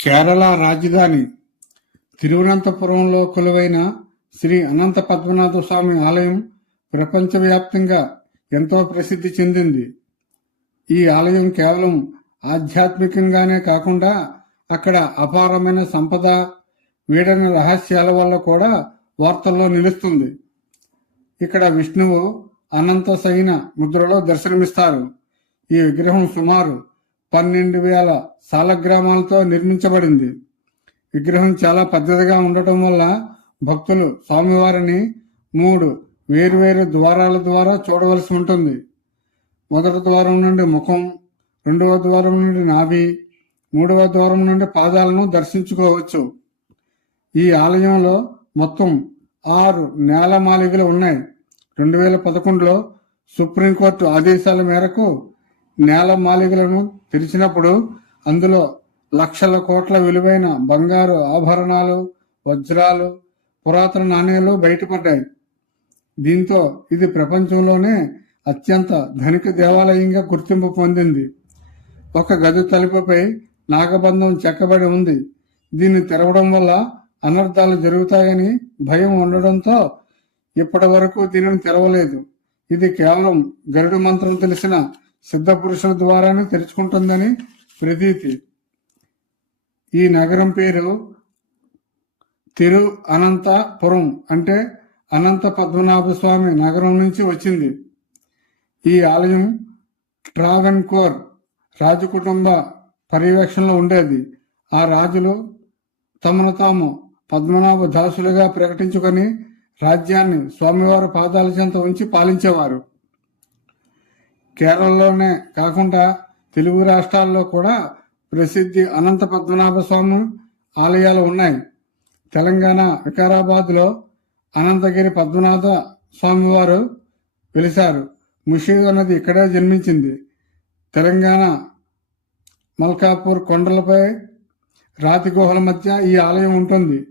కేరళ రాజధాని తిరువనంతపురంలో కొలువైన శ్రీ అనంత పద్మనాభ స్వామి ఆలయం ప్రపంచవ్యాప్తంగా ఎంతో ప్రసిద్ధి చెందింది. ఈ ఆలయం కేవలం ఆధ్యాత్మికంగానే కాకుండా అక్కడ అపారమైన సంపద వీడని రహస్యాల వల్ల కూడా వార్తల్లో నిలుస్తుంది. ఇక్కడ విష్ణువు అనంత సైన ముద్రలో దర్శనమిస్తారు. ఈ విగ్రహం సుమారు పన్నెండు వేల సాలగ్రామాలతో నిర్మించబడింది. విగ్రహం చాలా పెద్దదిగా ఉండటం వల్ల భక్తులు స్వామివారిని మూడు వేరువేరు ద్వారాల ద్వారా చూడవలసి ఉంటుంది. మొదటి ద్వారం నుండి ముఖం రెండవ ద్వారం నుండి నాభి మూడవ ద్వారం నుండి పాదాలను దర్శించుకోవచ్చు. ఈ ఆలయంలో మొత్తం ఆరు నేల మాలిగలు ఉన్నాయి. రెండు వేల పదకొండులో సుప్రీంకోర్టు ఆదేశాల మేరకు నేల మాలికలను తెరిచినప్పుడు అందులో లక్షల కోట్ల విలువైన బంగారు ఆభరణాలు వజ్రాలు పురాతన నాణ్యాలు బయటపడ్డాయి. దీంతో ఇది ప్రపంచంలోనే అత్యంత ధనిక దేవాలయంగా గుర్తింపు పొందింది. ఒక గది తలుపుపై నాగబంధం చెక్కబడి ఉంది. దీన్ని తెరవడం వల్ల అనర్థాలు జరుగుతాయని భయం ఉండడంతో ఇప్పటి వరకు దీనిని తెరవలేదు. ఇది కేవలం గరుడు మంత్రం తెలిసిన సిద్ధ పురుషుల ద్వారానే తెరుచుకుంటుందని ప్రతీతి. ఈ నగరం పేరు తిరు అనంతపురం అంటే అనంత పద్మనాభ స్వామి నగరం నుంచి వచ్చింది. ఈ ఆలయం ట్రావెన్ కోర్ రాజకుటుంబ పర్యవేక్షణలో ఉండేది. ఆ రాజులు తమను తాము పద్మనాభ దాసులుగా ప్రకటించుకొని రాజ్యాన్ని స్వామివారి పాదాల చెంత ఉంచి పాలించేవారు. కేరళలోనే కాకుండా తెలుగు రాష్ట్రాల్లో కూడా ప్రసిద్ధి అనంత పద్మనాభ స్వామి ఆలయాలు ఉన్నాయి. తెలంగాణ వికారాబాద్లో అనంతగిరి పద్మనాభ స్వామివారు వెలిశారు. ముషీద్ అన్నది ఇక్కడే జన్మించింది. తెలంగాణ మల్కాపూర్ కొండలపై రాతి గుహల మధ్య ఈ ఆలయం ఉంటుంది.